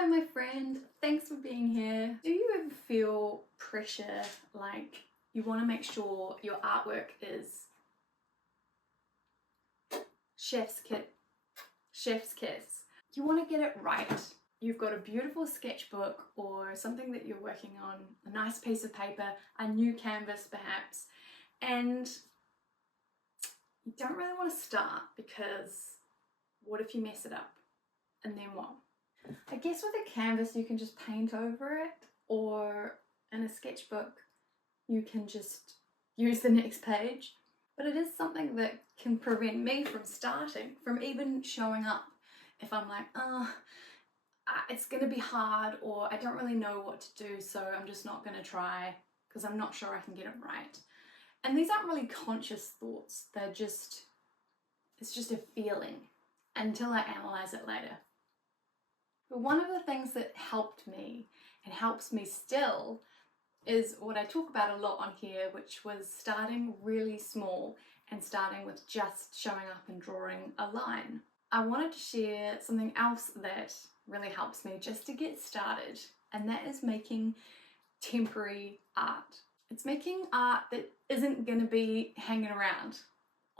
Hello my friend, thanks for being here. Do you ever feel pressure, like you want to make sure your artwork is chef's kiss? You want to get it right. You've got a beautiful sketchbook or something that you're working on, a nice piece of paper, a new canvas perhaps, and you don't really want to start because what if you mess it up? And then what? I guess with a canvas you can just paint over it, or in a sketchbook you can just use the next page. But it is something that can prevent me from starting, from even showing up. If I'm like, it's going to be hard, or I don't really know what to do, so I'm just not going to try because I'm not sure I can get it right. And these aren't really conscious thoughts, it's just a feeling until I analyze it later. But one of the things that helped me and helps me still is what I talk about a lot on here, which was starting really small and starting with just showing up and drawing a line. I wanted to share something else that really helps me just to get started, and that is making temporary art. It's making art that isn't going to be hanging around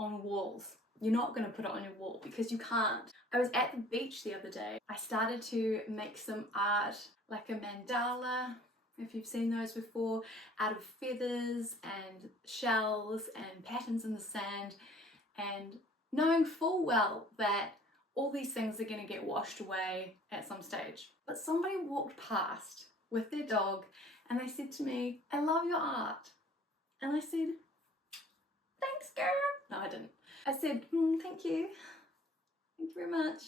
on walls. You're not going to put it on your wall because you can't. I was at the beach the other day. I started to make some art, like a mandala, if you've seen those before, out of feathers and shells and patterns in the sand, and knowing full well that all these things are going to get washed away at some stage. But somebody walked past with their dog and they said to me, "I love your art." And I said, "Thanks, girl." No, I didn't. I said, "Thank you. Thank you very much."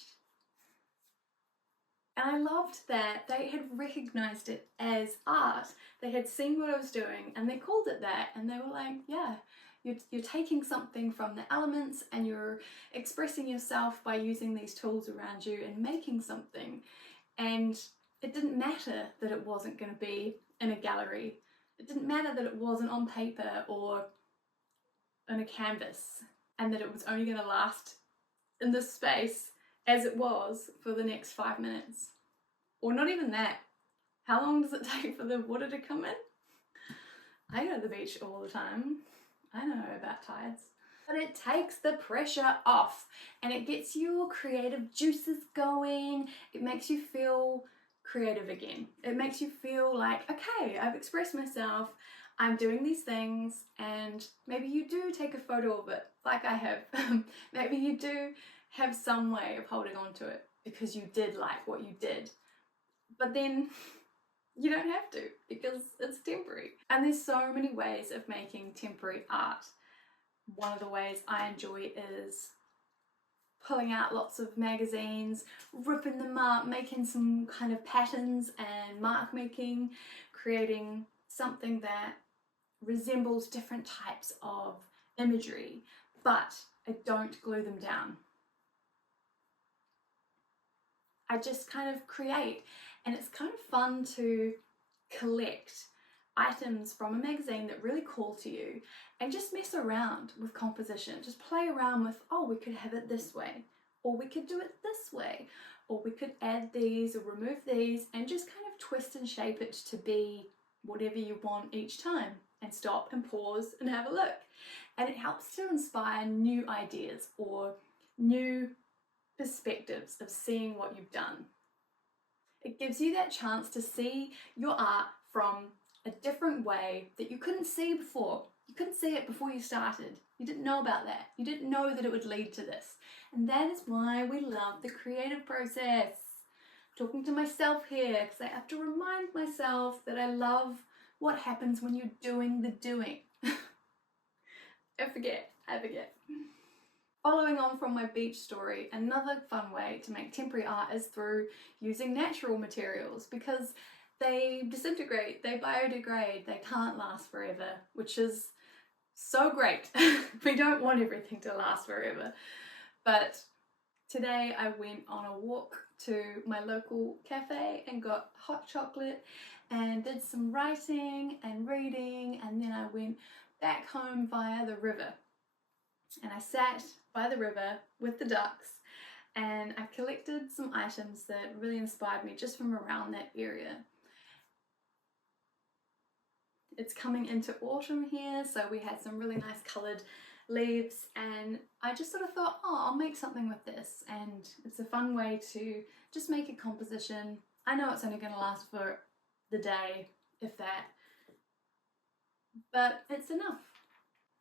And I loved that they had recognised it as art. They had seen what I was doing and they called it that, and they were like, yeah, you're taking something from the elements and you're expressing yourself by using these tools around you and making something. And it didn't matter that it wasn't going to be in a gallery. It didn't matter that it wasn't on paper or on a canvas, and that it was only going to last in this space as it was for the next 5 minutes. Or not even that. How long does it take for the water to come in? I go to the beach all the time. I know about tides. But it takes the pressure off and it gets your creative juices going. It makes you feel creative again. It makes you feel like, okay, I've expressed myself, I'm doing these things, and maybe you do take a photo of it, like I have. Maybe you do have some way of holding on to it because you did like what you did. But then you don't have to because it's temporary. And there's so many ways of making temporary art. One of the ways I enjoy is pulling out lots of magazines, ripping them up, making some kind of patterns and mark making, creating something that resembles different types of imagery, but I don't glue them down. I just kind of create, and it's kind of fun to collect items from a magazine that really call to you and just mess around with composition. Just play around with, oh, we could have it this way, or we could do it this way, or we could add these or remove these, and just kind of twist and shape it to be whatever you want each time, and stop and pause and have a look. And it helps to inspire new ideas or new perspectives of seeing what you've done. It gives you that chance to see your art from a different way that you couldn't see before. You couldn't see it before you started. You didn't know about that. You didn't know that it would lead to this. And that is why we love the creative process. I'm talking to myself here because I have to remind myself that I love what happens when you're doing the doing. I forget. Following on from my beach story, another fun way to make temporary art is through using natural materials, because they disintegrate, they biodegrade, they can't last forever, which is so great. We don't want everything to last forever. But today I went on a walk to my local cafe and got hot chocolate and did some writing and reading, and then I went back home via the river. And I sat by the river with the ducks and I collected some items that really inspired me just from around that area. It's coming into autumn here, so we had some really nice coloured leaves, and I just sort of thought, oh, I'll make something with this, and it's a fun way to just make a composition. I know it's only going to last for the day, if that, but it's enough.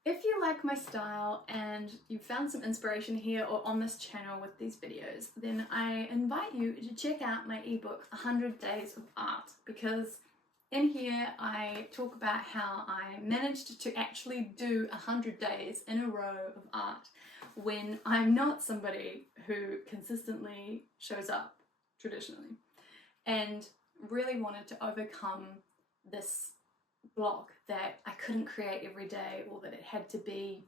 If you like my style and you found some inspiration here or on this channel with these videos, then I invite you to check out my ebook 100 Days of Art, because in here I talk about how I managed to actually do 100 days in a row of art when I'm not somebody who consistently shows up traditionally, and really wanted to overcome this block that I couldn't create every day, or that it had to be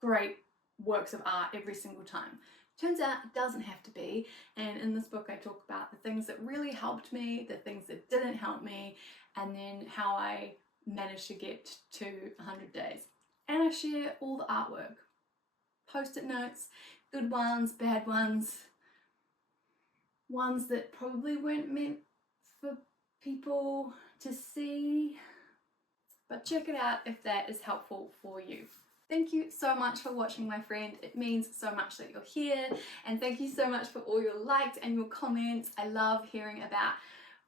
great works of art every single time. Turns out it doesn't have to be, and in this book I talk about the things that really helped me, the things that didn't help me, and then how I managed to get to 100 days. And I share all the artwork. Post-it notes, good ones, bad ones, ones that probably weren't meant for people to see, but check it out if that is helpful for you. Thank you so much for watching, my friend. It means so much that you're here, and thank you so much for all your likes and your comments. I love hearing about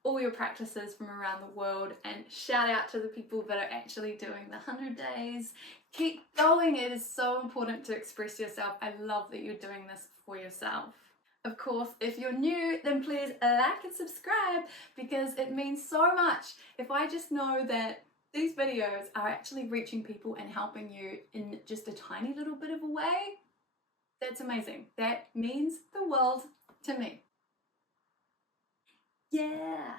all your practices from around the world, and shout out to the people that are actually doing the 100 days. Keep going, it is so important to express yourself. I love that you're doing this for yourself. Of course, if you're new, then please like and subscribe, because it means so much. If I just know that these videos are actually reaching people and helping you in just a tiny little bit of a way, that's amazing. That means the world to me. Yeah.